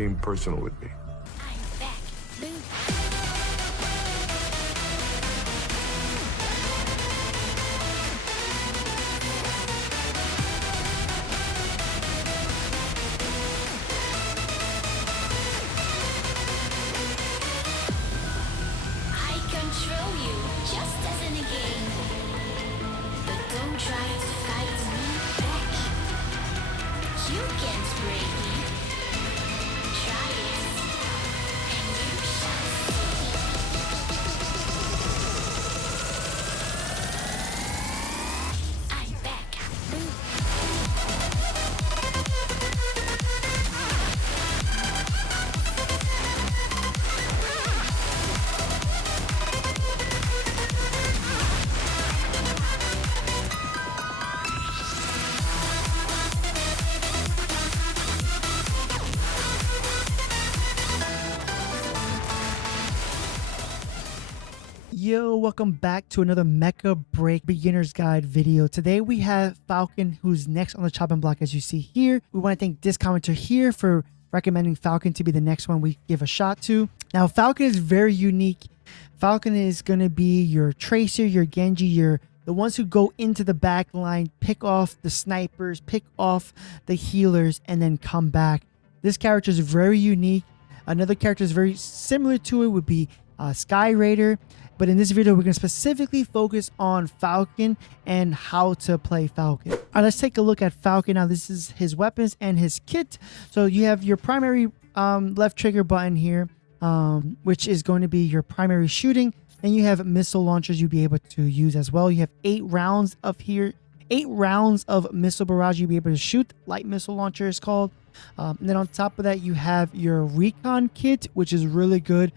became personal with me. I'm back. Move. I control you, just as in a game. But don't try to fight me back. You can't break me. Try it, and you shall see. I'm back. Move. Yo, welcome back to another Mecha Break Beginner's Guide video. Today we have Falcon, who's next on the chopping block, as you see here. We want to thank this commenter here for recommending Falcon to be the next one we give a shot to. Now, Falcon is very unique. Falcon is going to be your Tracer, your Genji, the ones who go into the back line, pick off the snipers, pick off the healers, and then come back. This character is very unique. Another character is very similar to it would be Sky Raider. But in this video, we're going to specifically focus on Falcon and how to play Falcon. All right, let's take a look at Falcon. Now, this is his weapons and his kit. So you have your primary left trigger button here, which is going to be your primary shooting. Then you have missile launchers you'll be able to use as well. You have 8 rounds of missile barrage you'll be able to shoot. Light missile launcher is called. And then on top of that, you have your recon kit, which is really good.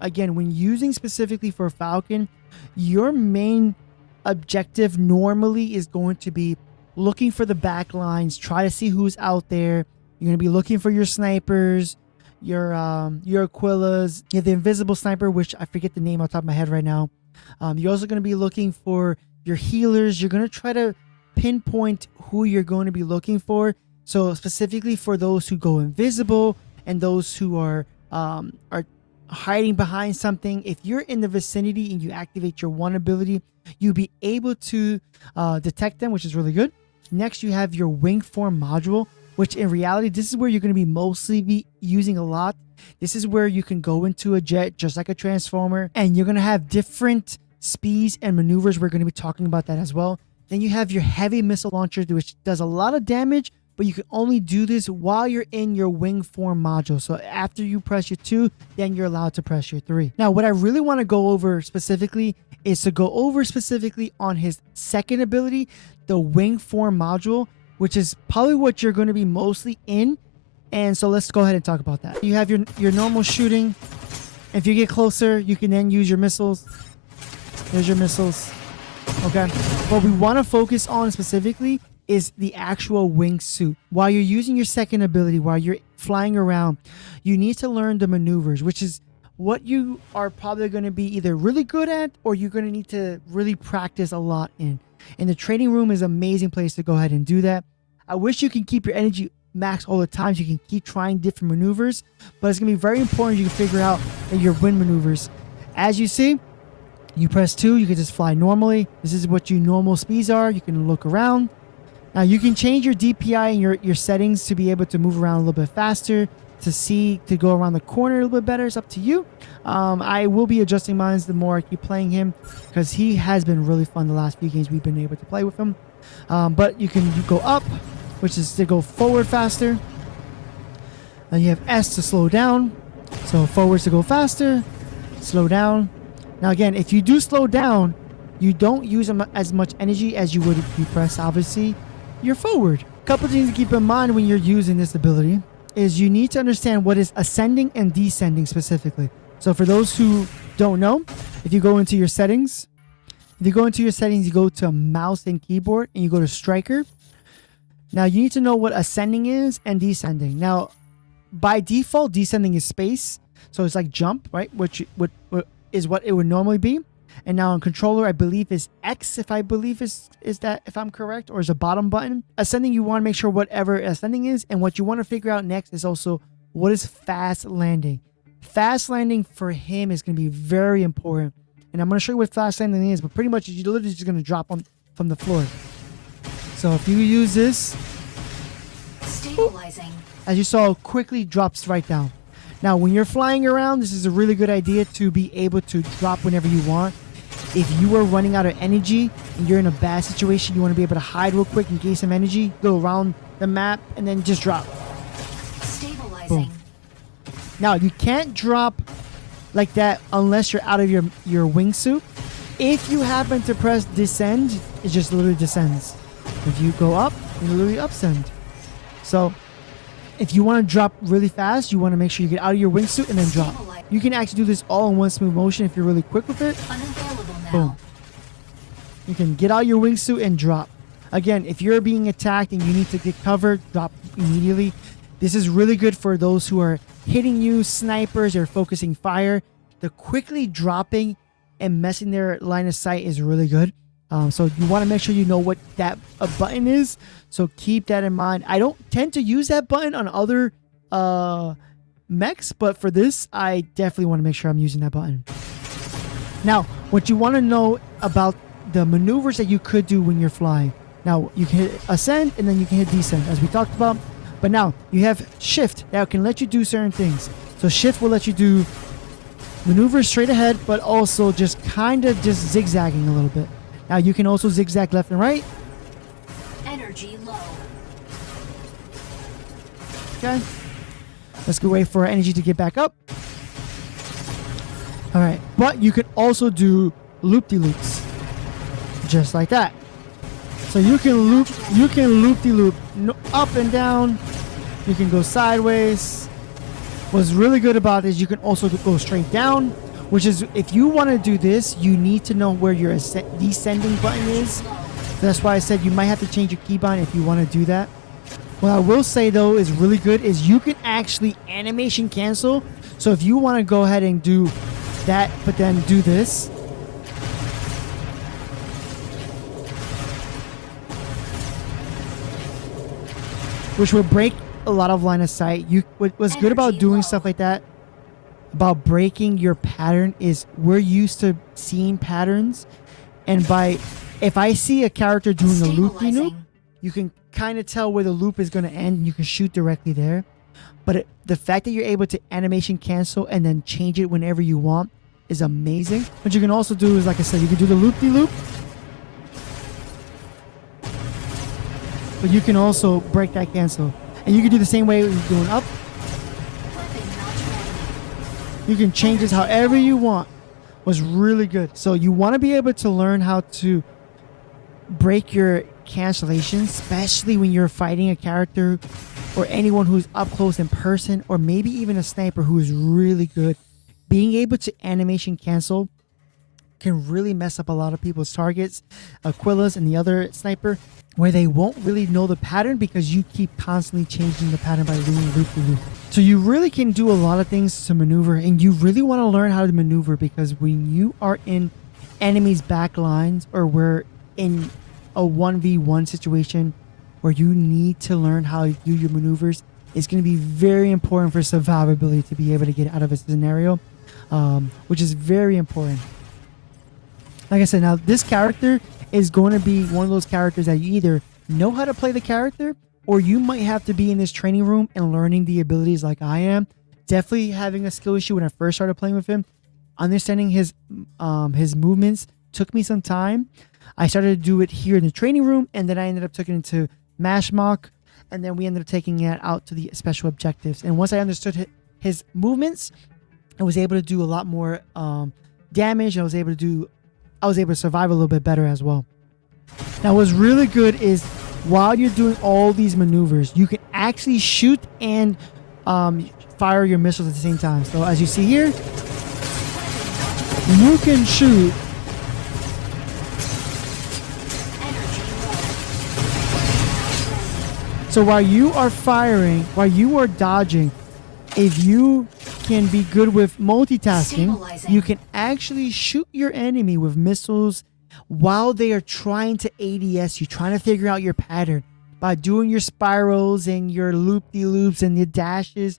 Again, when using specifically for Falcon, your main objective normally is going to be looking for the back lines, try to see who's out there. You're going to be looking for your snipers, your Aquillas, you have the invisible sniper, which I forget the name off the top of my head right now. You're also going to be looking for your healers. You're going to try to pinpoint who you're going to be looking for. So specifically for those who go invisible and those who are hiding behind something, if you're in the vicinity and you activate your one ability, you'll be able to detect them, which is really good. Next, you have your wing form module, which in reality, this is where you're going to be mostly using a lot. This is where you can go into a jet just like a transformer, and you're going to have different speeds and maneuvers. We're going to be talking about that as well. Then you have your heavy missile launcher, which does a lot of damage, but you can only do this while you're in your wing form module. So after you press your 2, then you're allowed to press your 3. Now, what I really want to go over specifically is to go over specifically on his second ability, the wing form module, which is probably what you're going to be mostly in. And so let's go ahead and talk about that. You have your normal shooting. If you get closer, you can then use your missiles. There's your missiles. Okay. What we want to focus on specifically is the actual wingsuit. While you're using your second ability, while you're flying around, you need to learn the maneuvers, which is what you are probably going to be either really good at or you're going to need to really practice a lot in. And the training room is an amazing place to go ahead and do that. I wish you can keep your energy max all the time so you can keep trying different maneuvers, but it's going to be very important you can figure out your wind maneuvers. As you see, you press 2, you can just fly normally. This is what your normal speeds are. You can look around. Now you can change your DPI and your settings to be able to move around a little bit faster, to go around the corner a little bit better. It's up to you. I will be adjusting mine the more I keep playing him because he has been really fun the last few games we've been able to play with him. But you go up, which is to go forward faster. Then you have S to slow down. So forwards to go faster, slow down. Now again, if you do slow down, you don't use as much energy as you would if you press, obviously, you're forward. A couple things to keep in mind when you're using this ability is you need to understand what is ascending and descending specifically. So for those who don't know, if you go into your settings, you go to mouse and keyboard and you go to striker. Now you need to know what ascending is and descending. Now by default, descending is space. So it's like jump, right? Which is what it would normally be. And now on controller, I believe is X, if I'm correct, or is a bottom button. Ascending, you want to make sure whatever ascending is, and what you want to figure out next is also what is fast landing. Fast landing for him is going to be very important. And I'm going to show you what fast landing is, but pretty much you're literally just going to drop on from the floor. So if you use this, Stabilizing. as you saw, quickly drops right down. Now, when you're flying around, this is a really good idea to be able to drop whenever you want. If you are running out of energy and you're in a bad situation, you want to be able to hide real quick and gain some energy, go around the map, and then just drop. Stabilizing. Boom. Now, you can't drop like that unless you're out of your wingsuit. If you happen to press descend, it just literally descends. If you go up, you literally upsend. So if you want to drop really fast, you want to make sure you get out of your wingsuit and then drop. You can actually do this all in one smooth motion if you're really quick with it. Unavailable now. Boom. You can get out your wingsuit and drop. Again, if you're being attacked and you need to get covered, drop immediately. This is really good for those who are hitting you, snipers, or focusing fire. The quickly dropping and messing their line of sight is really good. So you want to make sure you know what that button is. So keep that in mind. I don't tend to use that button on other mechs, but for this, I definitely want to make sure I'm using that button. Now, what you want to know about the maneuvers that you could do when you're flying. Now, you can hit ascend and then you can hit descend, as we talked about. But now, you have shift that can let you do certain things. So shift will let you do maneuvers straight ahead, but also just kind of just zigzagging a little bit. Now, you can also zigzag left and right. Energy low. Okay. Let's go wait for our energy to get back up. All right. But you can also do loop-de-loops. Just like that. So you can loop-de-loop up and down. You can go sideways. What's really good about this, you can also go straight down, which is, if you want to do this, you need to know where your descending button is. That's why I said you might have to change your keybind if you want to do that. What I will say though is really good is you can actually animation cancel. So if you want to go ahead and do that, but then do this, which will break a lot of line of sight. What's good about doing stuff like that, about breaking your pattern, is we're used to seeing patterns, and if I see a character doing a loop-de-loop, you can kind of tell where the loop is going to end, and you can shoot directly there. But the fact that you're able to animation cancel and then change it whenever you want is amazing. What you can also do is, like I said, you can do the loop-de-loop, but you can also break that cancel. And you can do the same way you're doing up. You can change this however you want. Was really good. So you want to be able to learn how to break your cancellations, especially when you're fighting a character or anyone who's up close in person, or maybe even a sniper who is really good. Being able to animation cancel can really mess up a lot of people's targets. Aquila's and the other sniper, where they won't really know the pattern because you keep constantly changing the pattern by doing loop-de-loop. So you really can do a lot of things to maneuver, and you really want to learn how to maneuver, because when you are in enemies' back lines, or we're in a 1v1 situation where you need to learn how to do your maneuvers, it's going to be very important for survivability to be able to get out of a scenario, which is very important. Like I said, now this character is going to be one of those characters that you either know how to play the character, or you might have to be in this training room and learning the abilities like I am. Definitely having a skill issue when I first started playing with him. Understanding his movements took me some time. I started to do it here in the training room, and then I ended up taking it to MECHA, and then we ended up taking it out to the special objectives. And once I understood his movements, I was able to do a lot more damage. I was able to survive a little bit better as well. Now, what's really good is while you're doing all these maneuvers, you can actually shoot and fire your missiles at the same time. So as you see here, you can shoot So while you are firing, while you are dodging, if you can be good with multitasking, you can actually shoot your enemy with missiles while they are trying to ADS you, trying to figure out your pattern. By doing your spirals and your loop-de-loops and your dashes,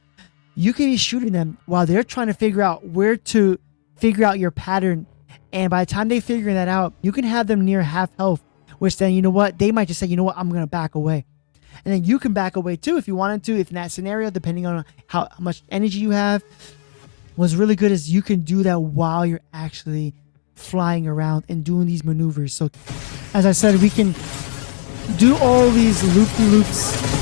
you can be shooting them while they're trying to figure out where to figure out your pattern. And by the time they figure that out, you can have them near half health, which then, you know what, they might just say, you know what, I'm going to back away. And then you can back away too if you wanted to, if in that scenario, depending on how much energy you have. What's really good is you can do that while you're actually flying around and doing these maneuvers. So as I said, we can do all these loop-de-loops.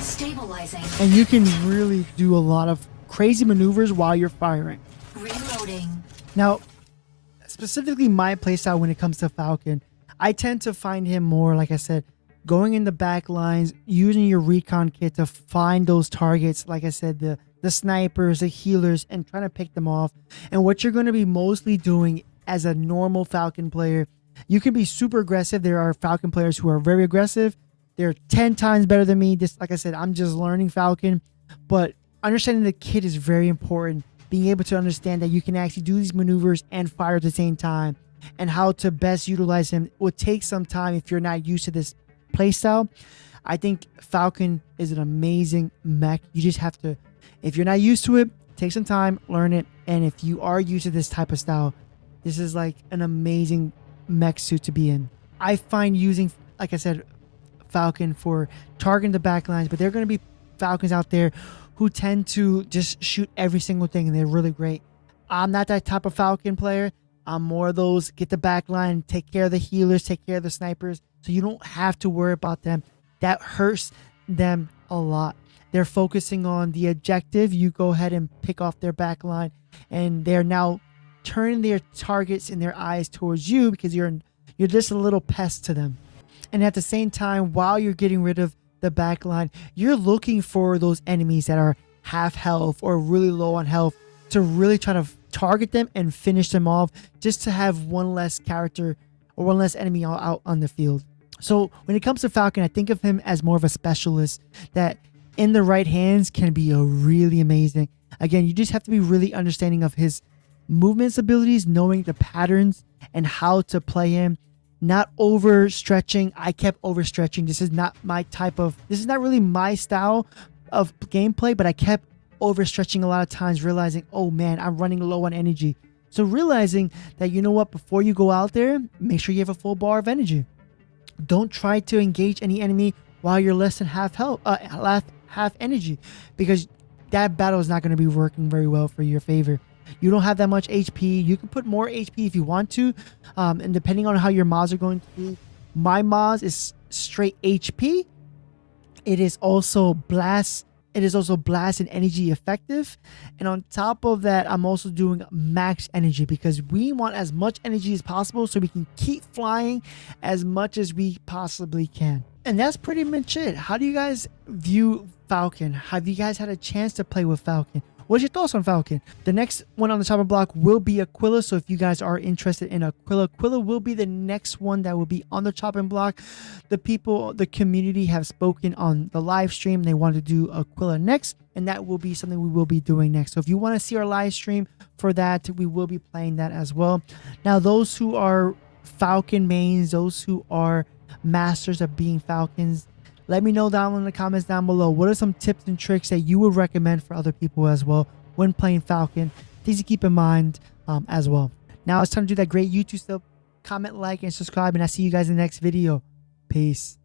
Stabilizing. And you can really do a lot of crazy maneuvers while you're firing. Reloading. Now, specifically my playstyle when it comes to Falcon, I tend to find him more, like I said, going in the back lines, using your recon kit to find those targets, like I said, the snipers, the healers, and trying to pick them off. And what you're going to be mostly doing as a normal Falcon player, you can be super aggressive. There are Falcon players who are very aggressive. They're 10 times better than me. Just like I said, I'm just learning Falcon, but understanding the kit is very important. Being able to understand that you can actually do these maneuvers and fire at the same time, and how to best utilize him will take some time if you're not used to this playstyle. I think Falcon is an amazing mech. You just have to, if you're not used to it, take some time, learn it. And if you are used to this type of style, this is like an amazing mech suit to be in. I find using, like I said, Falcon for targeting the back lines, but there are going to be Falcons out there who tend to just shoot every single thing, and they're really great. I'm not that type of Falcon player. I'm more of those get the back line, take care of the healers, take care of the snipers, so you don't have to worry about them. That hurts them a lot. They're focusing on the objective. You go ahead and pick off their back line, and they're now turning their targets in their eyes towards you because you're just a little pest to them. And at the same time, while you're getting rid of the back line, you're looking for those enemies that are half health or really low on health to really try to target them and finish them off, just to have one less character or one less enemy out on the field. So when it comes to Falcon, I think of him as more of a specialist that in the right hands can be a really amazing. Again, you just have to be really understanding of his movements abilities, knowing the patterns and how to play him. Not overstretching. I kept overstretching. This is not really my style of gameplay, but I kept overstretching a lot of times, realizing, oh man, I'm running low on energy. So realizing that, you know what, before you go out there, make sure you have a full bar of energy. Don't try to engage any enemy while you're less than half health, half energy, because that battle is not going to be working very well for your favor. You don't have that much HP. You can put more HP if you want to, and depending on how your mods are going to be. My mods is straight HP. It is also blast. It is also blast and energy effective. And on top of that, I'm also doing max energy because we want as much energy as possible so we can keep flying as much as we possibly can. And that's pretty much it. How do you guys view Falcon? Have you guys had a chance to play with Falcon? What's your thoughts on Falcon? The next one on the chopping block will be Aquila. So if you guys are interested in Aquila will be the next one that will be on the chopping block. The people, the community have spoken on the live stream. They want to do Aquila next, and that will be something we will be doing next. So if you want to see our live stream for that, we will be playing that as well. Now, those who are Falcon mains, those who are masters of being Falcons, let me know down in the comments down below. What are some tips and tricks that you would recommend for other people as well when playing Falcon? Things to keep in mind as well. Now it's time to do that great YouTube stuff. Comment, like, and subscribe, and I'll see you guys in the next video. Peace.